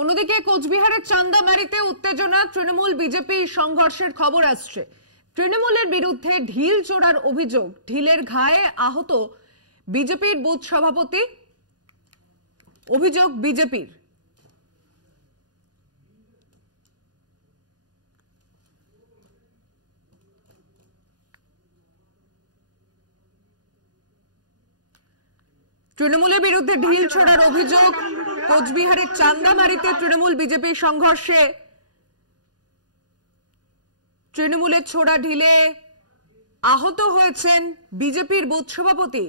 অন্যদিকে কোচবিহারের চান্দামারিতে উত্তেজনা, তৃণমূল বিজেপি সংঘর্ষের খবর আসছে। তৃণমূলের বিরুদ্ধে ঢিল চোরার অভিযোগ, ঢিলের ঘায়ে আহত বিজেপির বুথ সভাপতি। অভিযোগ বিজেপির। তৃণমূলের বিরুদ্ধে ঢিল ছোড়ার অভিযোগ, কোচবিহারের চান্দামারিতে তৃণমূল বিজেপি সংঘর্ষে তৃণমূলের ছোড়া ঢিলে আহত হয়েছেন বিজেপির বুথ সভাপতি।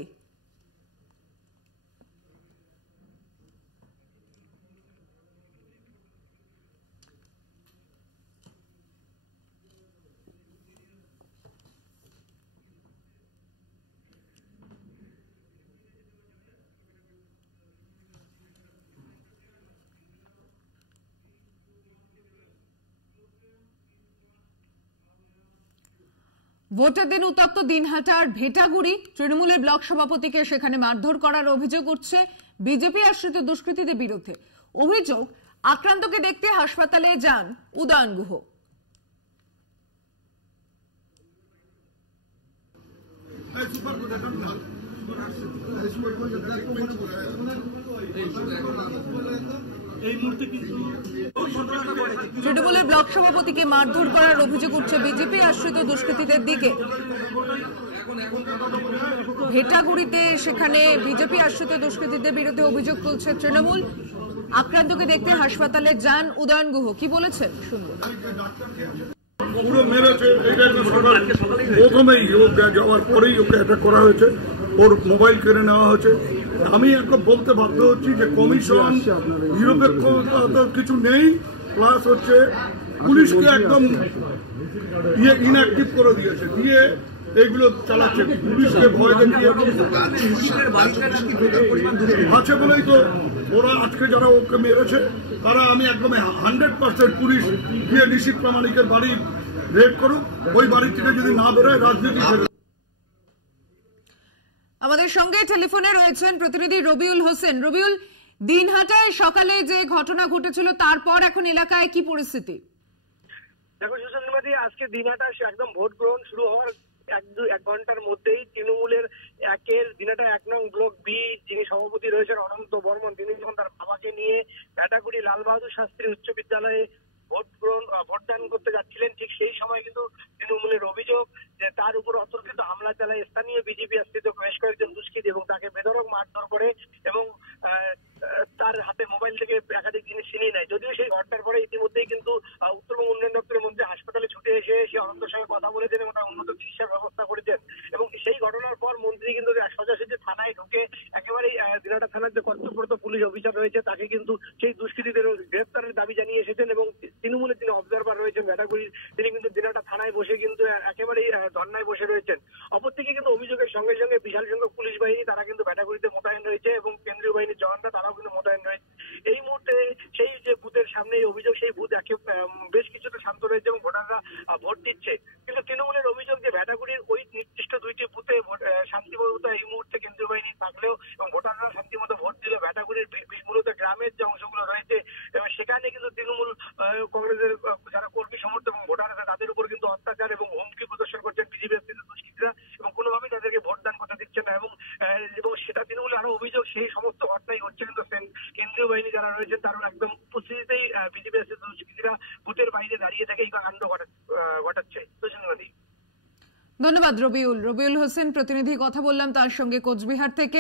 ভোটের দিন উত্তপ্ত দিনহাটার ভেটাগুড়ি, তৃণমূলের ব্লক সভাপতিকে সেখানে মারধর করার অভিযোগ উঠছে বিজেপি আশ্রিত দুষ্কৃতীদের বিরুদ্ধে। অভিযোগ, আক্রান্তকে দেখতে হাসপাতালে যান উদয়ন গুহ। তৃণমূলের ব্লক সভাপতিকে মারধর করার অভিযোগ উঠছে বিজেপি আশ্রিত দুষ্কৃতীদের দিকে। ভেটাগুড়িতে সেখানে বিজেপি আশ্রিত দুষ্কৃতীদের বিরুদ্ধে অভিযোগ তুলছে তৃণমূল। আক্রান্তকে দেখতে হাসপাতালে যান উদয়ন গুহ। কি বলেছেন শুনবো। পুরো মেরেছে, প্রথমেই ওকে যাওয়ার পরেই ওকে অ্যাটাক করা হয়েছে, ওর মোবাইল কেড়ে নেওয়া হয়েছে। আমি এখন বলতে বাধ্য হচ্ছি যে কমিশন নিরপেক্ষ কিছু নেই, প্লাস হচ্ছে পুলিশকে একদম ইনঅ্যাক্টিভ করে দিয়েছে, দিয়ে এইগুলো চালাচ্ছে। পুলিশকে ভয় দেখিয়ে আছে বলেই তো ওরা আজকে যারা ওকে মেরেছে তারা, আমি একদম 100% পুলিশ গিয়ে নিশীথ প্রামাণিকের বাড়ি রেড করুক, ওই বাড়ি থেকে যদি না বেরোয় রাজনীতি। আমাদের সঙ্গে টেলিফোনে রয়েছেন প্রতিনিধি রবিউল হোসেন। রবিউল, দিনহাটায় সকালে যে ঘটনা ঘটেছিল তারপর এখন এলাকায় কি পরিস্থিতি? দেখো সুশান্তী, আজকে দিনহাটায় একদম ভোট গ্রহণ শুরু হওয়ার এক ঘন্টার মধ্যেই তৃণমূলের দিনহাটা 1 নং ব্লক বি যিনি সভাপতি রয়েছেন অনন্ত বর্মন, তিনি যখন তার বাবাকে নিয়ে ভেটাগুড়ি লাল বাহাদুর শাস্ত্রী উচ্চ বিদ্যালয়ে ভোটদান করতে যাচ্ছিলেন, ঠিক সেই সময় কিন্তু তৃণমূলের অভিযোগ যে তার উপর অতর্কিত হামলা চালায় স্থানীয় বিজেপি আশ্রিত বেশ কয়েকজন দুষ্কৃতী এবং তাকে বেধড়ক মারধর করে এবং তার হাতে মোবাইল থেকে একাধিক জিনিস ছিনিয়ে নেয়। যদিও সেই ঘটনার পরে ইতিমধ্যেই কিন্তু উত্তরবঙ্গ উন্নয়ন দপ্তরের মধ্যে হাসপাতালে ছুটে এসে সে অনন্তর সঙ্গে কথা বলেছেন এবং তার উন্নত চিকিৎসার ব্যবস্থা করেছেন। এবং সেই ঘটনার পর মন্ত্রী কিন্তু সোজাসুজি থানায় ঢুকে একেবারেই দিনহাটা থানার যে কর্তব্যরত পুলিশ অফিসার রয়েছে তাকে কিন্তু সেই দুষ্কৃতীদের গ্রেপ্তারের দাবি জানিয়ে এসেছেন এবং তৃণমূলের যিনি অবজারভার রয়েছেন ভেটাগুড়ির, তিনি কিন্তু দিনহাটা থানায় বসে কিন্তু একেবারেই ধর্নায় বসে রয়েছেন। অপরদিকে কিন্তু অভিযোগের সঙ্গে সঙ্গে বিশাল সংখ্যক পুলিশ বাহিনী তারা কিন্তু ভেটাগুড়িতে মোতায়েন রয়েছে এবং কেন্দ্রীয় বাহিনীর জওয়ানরা তারাও কিন্তু মোতায়েন রয়েছে। এই মুহূর্তে সেই যে বুথের সামনে অভিযোগ, সেই বুথ বেশ কিছুটা শান্ত রয়েছে এবং ভোটাররা ভোট দিচ্ছে। কিন্তু তৃণমূলের অভিযোগ যে ভেটাগুড়ির ওই নির্দিষ্ট 2টি বুথে শান্তিমতো এই মুহূর্তে কেন্দ্রীয় বাহিনী থাকলেও এবং ভোটাররা শান্তিমতো ভোট দিল। ভেটাগুড়ির মূলত গ্রামের যে অংশগুলো রয়েছে সেখানে কিন্তু তৃণমূল কংগ্রেসের যারা কর্মী সমর্থক এবং ভোটাররা তাদের উপর কিন্তু অত্যাচার এবং হুমকি প্রদর্শন করছেন বিজেপি দুষ্কৃতীরা এবং কোনোভাবেই তাদেরকে ভোটদান করতে দিচ্ছে না। এবং সেটা তৃণমূলের আরো অভিযোগ সেই সমস্ত ঘটনাই হচ্ছে কিন্তু কেন্দ্রীয় বাহিনী যারা রয়েছে তার একদম উপস্থিতিতেই বিজেপি দুষ্কৃতীরা বুথের বাইরে দাঁড়িয়ে থেকে এই কাণ্ড ঘটাচ্ছে। ধন্যবাদ রবিউল হোসেন, প্রতিনিধি কথা বললাম তার সঙ্গে কোচবিহার থেকে।